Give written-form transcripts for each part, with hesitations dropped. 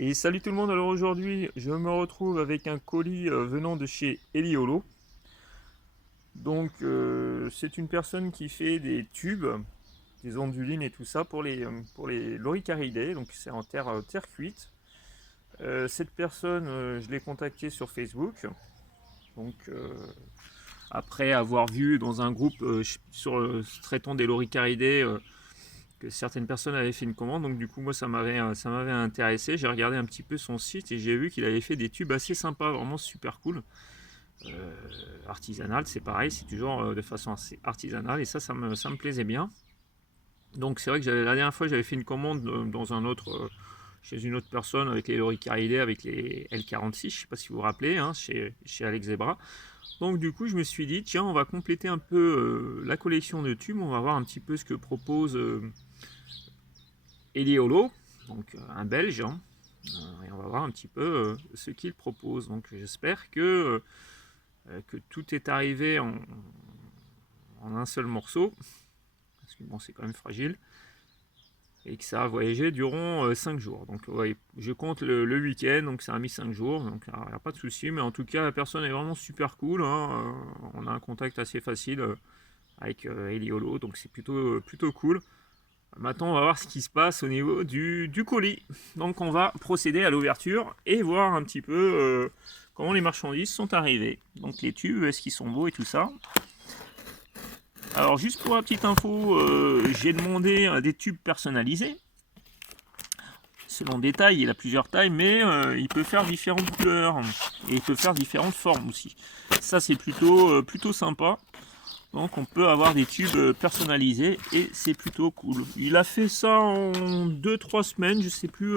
Et salut tout le monde, alors aujourd'hui je me retrouve avec un colis venant de chez Eliolo. Donc c'est une personne qui fait des tubes, des ondulines et tout ça pour les loricaridés, donc c'est en terre cuite. Cette personne, je l'ai contactée sur Facebook, donc après avoir vu dans un groupe traitant des loricaridés que certaines personnes avaient fait une commande, donc du coup moi ça m'avait intéressé. J'ai regardé un petit peu son site et j'ai vu qu'il avait fait des tubes assez sympas, vraiment super cool. Artisanal, c'est pareil, c'est toujours de façon assez artisanale et ça me plaisait bien. Donc c'est vrai que la dernière fois j'avais fait une commande dans un autre chez une autre personne avec les loricaridés, avec les L46, je sais pas si vous vous rappelez, hein, chez Alex Zebra. Donc du coup je me suis dit tiens, on va compléter un peu la collection de tubes, on va voir un petit peu ce que propose Eliolo, donc un Belge, hein, et on va voir un petit peu ce qu'il propose. Donc j'espère que tout est arrivé en un seul morceau, parce que bon, c'est quand même fragile, et que ça a voyagé durant 5 jours. Donc ouais, je compte le week-end, donc ça a mis 5 jours, donc il n'y a pas de souci, mais en tout cas la personne est vraiment super cool, hein, on a un contact assez facile avec Eliolo, donc c'est plutôt cool. Maintenant, on va voir ce qui se passe au niveau du colis. Donc, on va procéder à l'ouverture et voir un petit peu comment les marchandises sont arrivées. Donc, les tubes, est-ce qu'ils sont beaux et tout ça. Alors, juste pour la petite info, j'ai demandé des tubes personnalisés. Selon des tailles, il a plusieurs tailles, mais il peut faire différentes couleurs et il peut faire différentes formes aussi. Ça, c'est plutôt sympa. Donc on peut avoir des tubes personnalisés et c'est plutôt cool. Il a fait ça en 2-3 semaines, je sais plus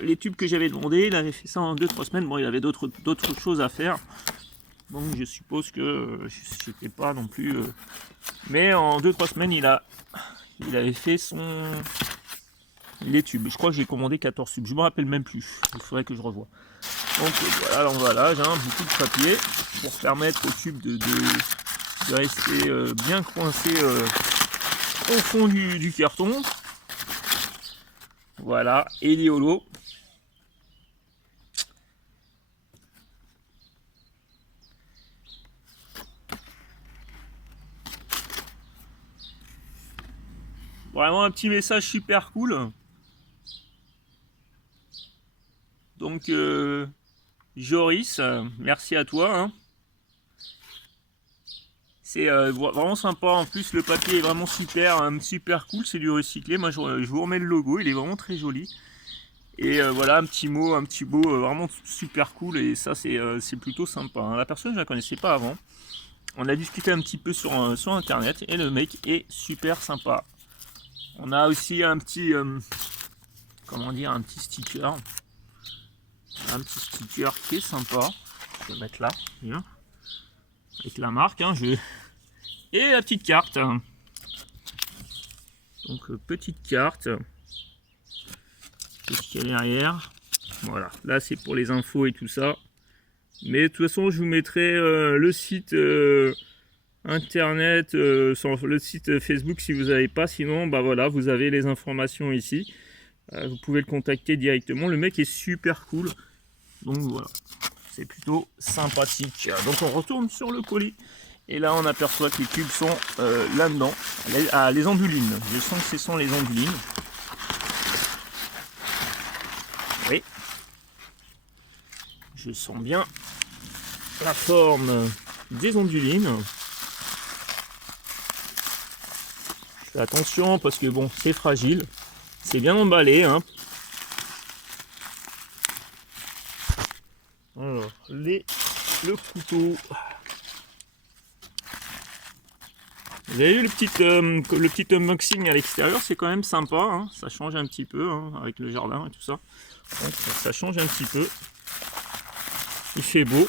les tubes que j'avais demandé, il avait fait ça en 2-3 semaines. Bon, il avait d'autres choses à faire, donc je suppose que je sais pas non plus. Mais en 2-3 semaines, il avait fait les tubes. Je crois que j'ai commandé 14 tubes, je me rappelle même plus. Il faudrait que je revoie. Donc voilà l'emballage, hein, beaucoup de papier pour permettre aux tubes de rester bien coincé au fond du carton. Voilà, Eliolo. Vraiment un petit message super cool. Donc Joris, merci à toi. Hein. C'est vraiment sympa. En plus, le papier est vraiment super, super cool. C'est du recyclé. Moi, je vous remets le logo. Il est vraiment très joli. Et voilà, un petit mot vraiment super cool. Et ça, c'est plutôt sympa. Hein. La personne, je la connaissais pas avant. On a discuté un petit peu sur internet. Et le mec est super sympa. On a aussi un petit, comment dire, un petit sticker. Un petit sticker qui est sympa. Je vais le mettre là. Bien. Avec la marque. Hein, et la petite carte. Donc, petite carte. Qu'est-ce qu'il y a derrière? Voilà, là c'est pour les infos et tout ça. Mais de toute façon, je vous mettrai le site internet, sur le site Facebook si vous n'avez pas. Sinon, bah voilà, vous avez les informations ici. Vous pouvez le contacter directement. Le mec est super cool. Donc voilà, c'est plutôt sympathique. Donc on retourne sur le colis. Et là, on aperçoit que les tubes sont là-dedans. Les ondulines. Je sens que ce sont les ondulines. Oui. Je sens bien la forme des ondulines. Je fais attention parce que bon, c'est fragile. C'est bien emballé. Hein. Alors, le couteau. Vous avez vu le petit unboxing à l'extérieur, c'est quand même sympa. Hein. Ça change un petit peu hein, avec le jardin et tout ça. Donc, ça change un petit peu. Il fait beau.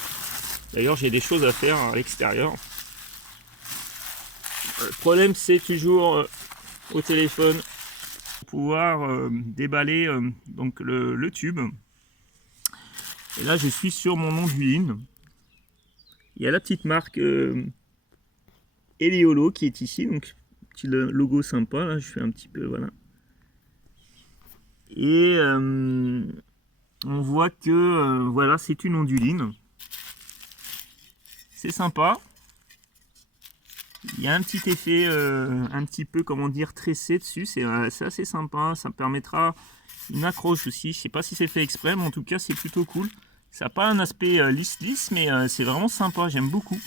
D'ailleurs, j'ai des choses à faire à l'extérieur. Le problème, c'est toujours au téléphone pour pouvoir déballer donc le tube. Et là, je suis sur mon onduline. Il y a la petite marque Eliolo qui est ici. Donc, petit logo sympa. Là, je fais un petit peu, voilà. Et on voit que voilà, c'est une onduline. C'est sympa. Il y a un petit effet un petit peu, comment dire, tressé dessus. C'est assez sympa. Ça permettra une accroche aussi. Je sais pas si c'est fait exprès, mais en tout cas, c'est plutôt cool. Ça n'a pas un aspect lisse, mais c'est vraiment sympa. J'aime beaucoup.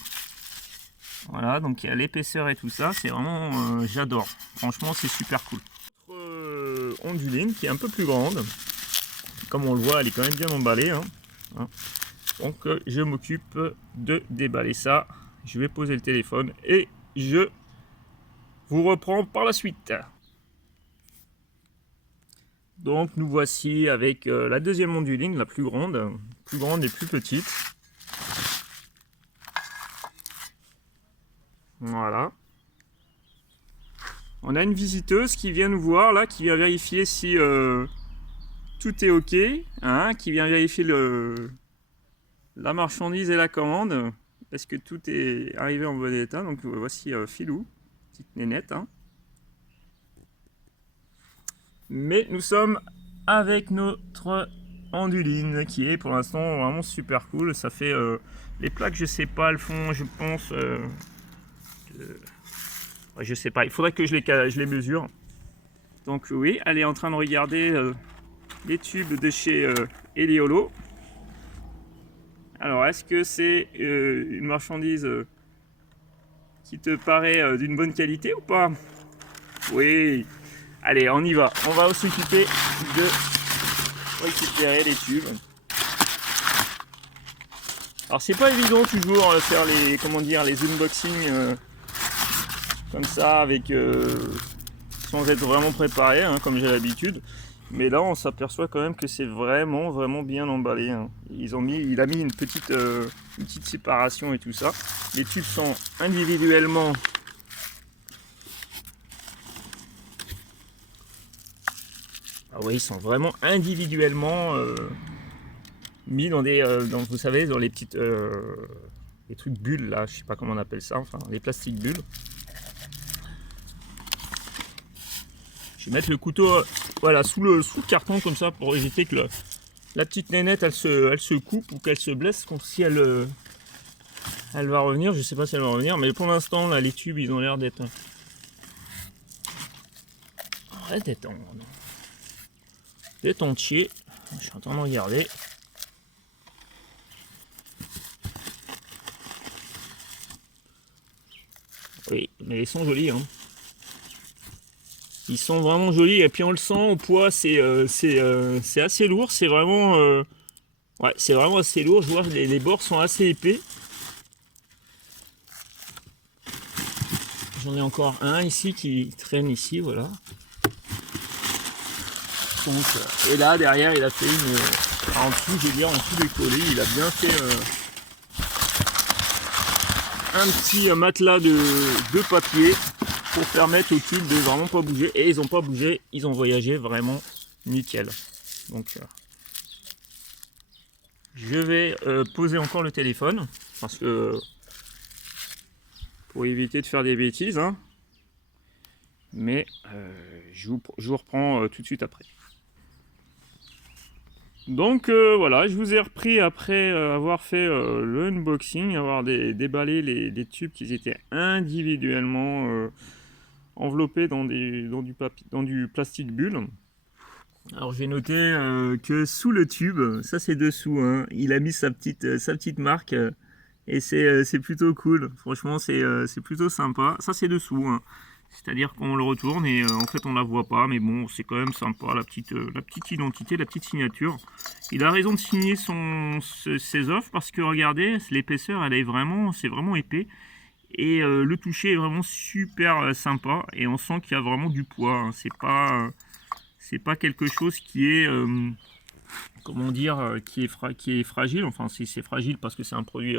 Voilà, donc il y a l'épaisseur et tout ça. C'est vraiment, j'adore. Franchement, c'est super cool. Onduline qui est un peu plus grande. Comme on le voit, elle est quand même bien emballée. Donc je m'occupe de déballer ça. Je vais poser le téléphone et je vous reprends par la suite. Donc nous voici avec la deuxième onduline, la plus grande et plus petite. Voilà. On a une visiteuse qui vient nous voir là, qui vient vérifier si tout est ok, qui vient vérifier la marchandise et la commande. Est-ce que tout est arrivé en bon état? Donc voici Filou, petite nénette. Mais nous sommes avec notre onduline qui est pour l'instant vraiment super cool. Ça fait les plaques, je sais pas, elles font, je pense, je sais pas. Il faudrait que je les mesure. Donc oui, elle est en train de regarder les tubes de chez Eliolo. Alors, est-ce que c'est une marchandise qui te paraît d'une bonne qualité ou pas? Oui. Allez, on y va. On va s'occuper de récupérer les tubes. Alors, c'est pas évident toujours faire les unboxings comme ça avec sans être vraiment préparé, comme j'ai l'habitude. Mais là, on s'aperçoit quand même que c'est vraiment bien emballé. Il a mis une petite séparation et tout ça. Les tubes sont individuellement ils sont vraiment individuellement mis dans des, vous savez, dans les petites, les trucs bulles là, je sais pas comment on appelle ça, enfin les plastiques bulles. Je vais mettre le couteau, voilà, sous le carton comme ça pour éviter que la petite nénette elle se coupe ou qu'elle se blesse, comme si elle va revenir. Je sais pas si elle va revenir, mais pour l'instant là les tubes ils ont l'air d'être entiers. Je suis en train de regarder. Oui, mais ils sont jolis. Ils sont vraiment jolis. Et puis on le sent au poids, c'est assez lourd. C'est vraiment, ouais, c'est vraiment assez lourd. Je vois que les bords sont assez épais. J'en ai encore un ici qui traîne ici, voilà. Donc, et là derrière, il a fait en dessous, je veux dire, en dessous des collets, il a bien fait un petit matelas de papier pour permettre aux tubes de vraiment pas bouger. Et ils n'ont pas bougé, ils ont voyagé vraiment nickel. Donc je vais poser encore le téléphone parce que pour éviter de faire des bêtises, mais je vous reprends tout de suite après. Donc voilà, je vous ai repris après avoir fait le unboxing, avoir déballé les tubes qui étaient individuellement enveloppés dans du plastique bulle. Alors j'ai noté que sous le tube, ça c'est dessous, il a mis sa petite marque et c'est plutôt cool. Franchement c'est plutôt sympa. Ça c'est dessous, c'est-à-dire qu'on le retourne et en fait on la voit pas, mais bon c'est quand même sympa la petite identité, la petite signature. Il a raison de signer ses offres parce que regardez, l'épaisseur c'est vraiment épais et le toucher est vraiment super sympa et on sent qu'il y a vraiment du poids. C'est pas quelque chose qui est comment dire qui est fragile. Enfin c'est fragile parce que c'est un produit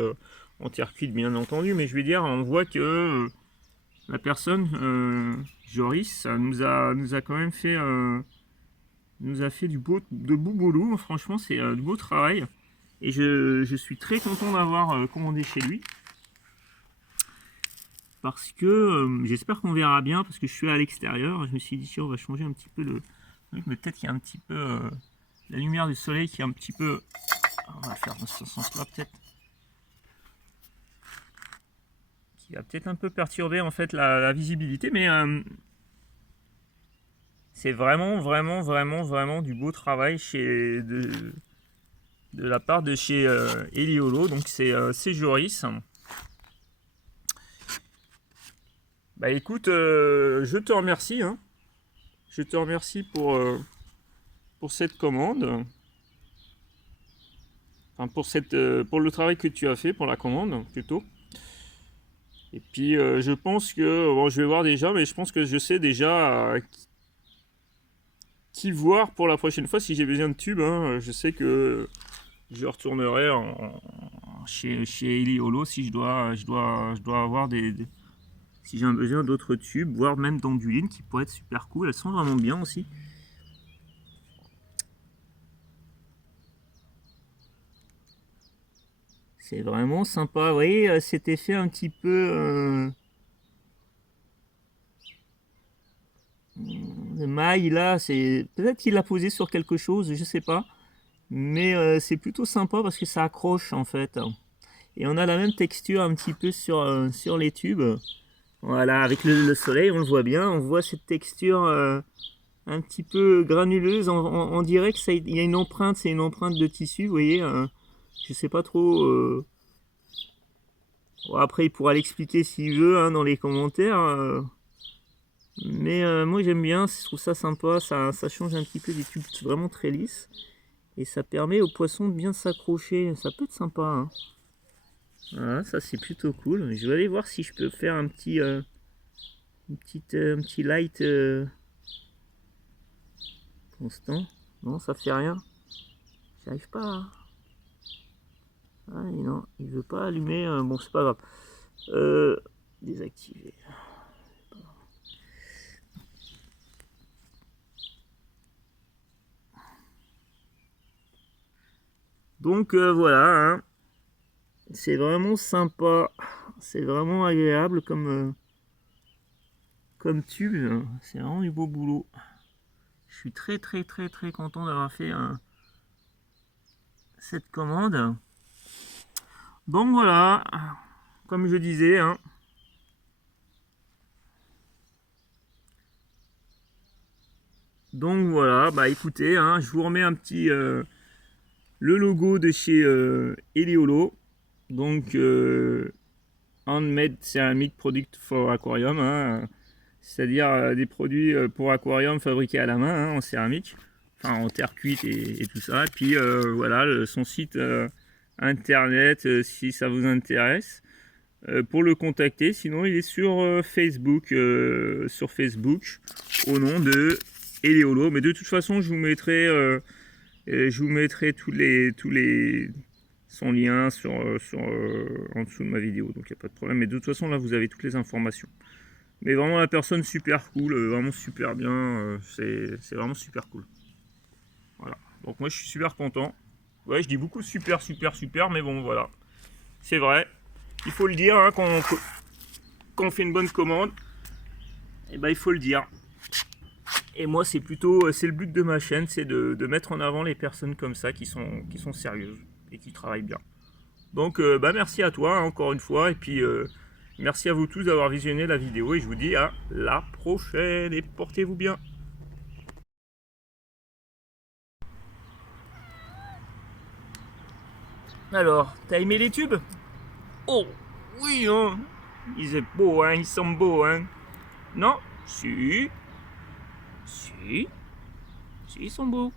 en terre cuite bien entendu, mais je veux dire on voit que la personne, Joris, nous a quand même fait, du beau boulot. Franchement, c'est du beau travail. Et je suis très content d'avoir commandé chez lui. Parce que j'espère qu'on verra bien, parce que je suis à l'extérieur. Je me suis dit, tiens, on va changer un petit peu Oui, mais peut-être qu'il y a un petit peu la lumière du soleil qui est un petit peu... On va faire dans ce sens-là peut-être. Qui va peut-être un peu perturber en fait la visibilité, mais c'est vraiment du beau travail de la part de chez Eliolo. Donc c'est Joris. Bah écoute, je te remercie, hein. Je te remercie pour cette commande. Enfin, pour le travail que tu as fait, pour la commande plutôt. Et puis je pense que, bon, je vais voir déjà, mais je pense que je sais déjà qui voir pour la prochaine fois si j'ai besoin de tubes, hein. Je sais que je retournerai chez Eliolo si je dois avoir si j'ai un besoin d'autres tubes, voire même d'ondulines qui pourraient être super cool. Elles sont vraiment bien aussi. C'est vraiment sympa. Vous voyez cet effet un petit peu de maille là. C'est peut-être qu'il l'a posé sur quelque chose, je sais pas. Mais c'est plutôt sympa parce que ça accroche en fait. Et on a la même texture un petit peu sur les tubes. Voilà, avec le soleil, on le voit bien. On voit cette texture un petit peu granuleuse. On dirait que il y a une empreinte, c'est une empreinte de tissu, vous voyez. Je sais pas trop. Bon, après, il pourra l'expliquer s'il veut hein, dans les commentaires. Mais moi, j'aime bien, je trouve ça sympa. Ça change un petit peu des tubes vraiment très lisses. Et ça permet aux poissons de bien s'accrocher. Ça peut être sympa. Hein. Voilà, ça c'est plutôt cool. Je vais aller voir si je peux faire un petit light constant. Non, ça fait rien. J'arrive pas à... Ah non, il veut pas allumer. Bon, c'est pas grave. Désactiver. Donc voilà, hein. C'est vraiment sympa. C'est vraiment agréable comme tube. C'est vraiment du beau boulot. Je suis très content d'avoir fait cette commande. Donc voilà, comme je disais, hein. Donc voilà, bah écoutez, hein, je vous remets un petit le logo de chez Eliolo. Donc Handmade Ceramic Product for Aquarium, hein, c'est-à-dire des produits pour aquarium fabriqués à la main hein, en céramique, enfin en terre cuite et tout ça. Et puis voilà son site internet si ça vous intéresse. Pour le contacter, sinon il est sur Facebook au nom de Eliolo. Mais de toute façon, je vous mettrai tous les son lien en dessous de ma vidéo, donc il n'y a pas de problème. Mais de toute façon, là, vous avez toutes les informations. Mais vraiment la personne super cool, vraiment super bien, c'est vraiment super cool. Voilà. Donc moi, je suis super content. Ouais, je dis beaucoup super, mais bon, voilà. C'est vrai. Il faut le dire hein, quand on fait une bonne commande. Et ben il faut le dire. Et moi c'est le but de ma chaîne, c'est de mettre en avant les personnes comme ça qui sont sérieuses et qui travaillent bien. Donc bah merci à toi hein, encore une fois et puis merci à vous tous d'avoir visionné la vidéo et je vous dis à la prochaine et portez-vous bien. Alors, t'as aimé les tubes? Oh oui hein. Ils sont beaux hein, ils sont beaux hein. Non? Si, ils sont beaux.